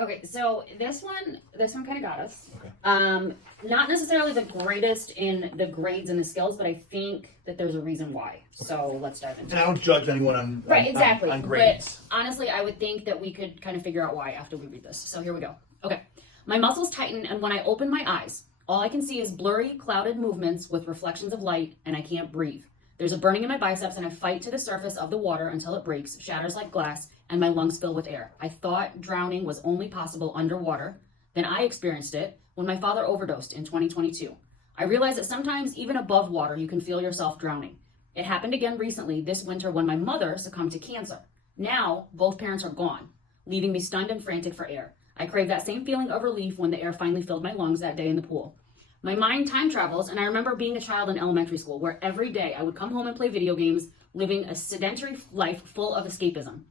Okay, so this one kind of got us. Okay. Not necessarily the greatest in the grades and the skills, but I think that there's a reason why. So let's dive into And it. I don't judge anyone on Right, exactly. on grades. But honestly, I would think that we could kind of figure out why after we read this. So here we go. Okay. My muscles tighten, and when I open my eyes, all I can see is blurry, clouded movements with reflections of light, and I can't breathe. There's a burning in my biceps, and I fight to the surface of the water until it breaks, shatters like glass, and my lungs fill with air. I thought drowning was only possible underwater. Then I experienced it when my father overdosed in 2022. I realized that sometimes, even above water, you can feel yourself drowning. It happened again recently this winter when my mother succumbed to cancer. Now, both parents are gone, leaving me stunned and frantic for air. I crave that same feeling of relief when the air finally filled my lungs that day in the pool. My mind time travels, and I remember being a child in elementary school where every day I would come home and play video games, living a sedentary life full of escapism.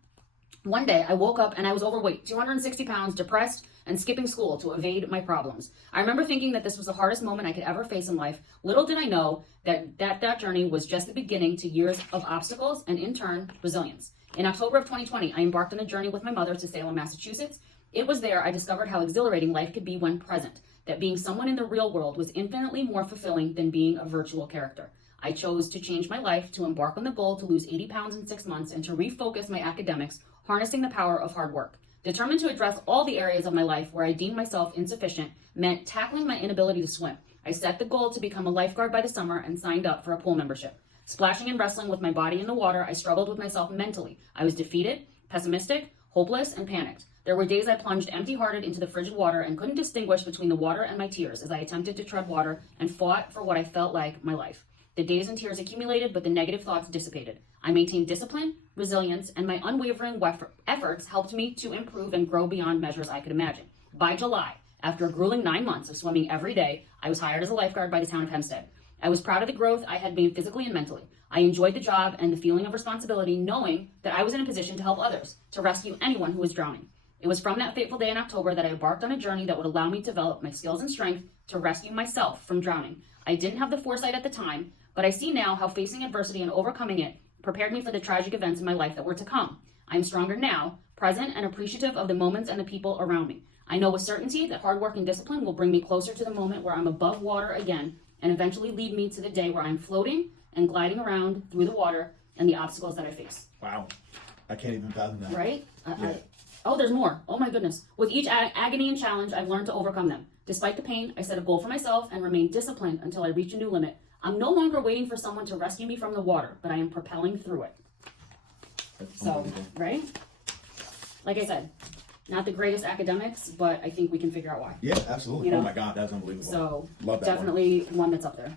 One day, I woke up and I was overweight, 260 pounds, depressed, and skipping school to evade my problems. I remember thinking that this was the hardest moment I could ever face in life. Little did I know that journey was just the beginning to years of obstacles and, in turn, resilience. In October of 2020, I embarked on a journey with my mother to Salem, Massachusetts. It was there I discovered how exhilarating life could be when present, that being someone in the real world was infinitely more fulfilling than being a virtual character. I chose to change my life, to embark on the goal to lose 80 pounds in 6 months, and to refocus my academics, harnessing the power of hard work. Determined to address all the areas of my life where I deemed myself insufficient meant tackling my inability to swim. I set the goal to become a lifeguard by the summer and signed up for a pool membership. Splashing and wrestling with my body in the water, I struggled with myself mentally. I was defeated, pessimistic, hopeless, and panicked. There were days I plunged empty-hearted into the frigid water and couldn't distinguish between the water and my tears as I attempted to tread water and fought for what I felt like my life. The days and tears accumulated, but the negative thoughts dissipated. I maintained discipline, resilience, and my unwavering efforts helped me to improve and grow beyond measures I could imagine. By July, after a grueling 9 months of swimming every day, I was hired as a lifeguard by the town of Hempstead. I was proud of the growth I had made physically and mentally. I enjoyed the job and the feeling of responsibility, knowing that I was in a position to help others, to rescue anyone who was drowning. It was from that fateful day in October that I embarked on a journey that would allow me to develop my skills and strength to rescue myself from drowning. I didn't have the foresight at the time, but I see now how facing adversity and overcoming it prepared me for the tragic events in my life that were to come. I am stronger now, present and appreciative of the moments and the people around me. I know with certainty that hard work and discipline will bring me closer to the moment where I'm above water again and eventually lead me to the day where I'm floating and gliding around through the water and the obstacles that I face. Wow. I can't even fathom that. Right? Yeah. Oh, there's more. Oh my goodness. With each agony and challenge, I've learned to overcome them. Despite the pain, I set a goal for myself and remain disciplined until I reach a new limit. I'm no longer waiting for someone to rescue me from the water, but I am propelling through it. So, right? Like I said, not the greatest academics, but I think we can figure out why. Yeah, absolutely. You know? Oh my God, that's unbelievable. So, Love that definitely one that's up there.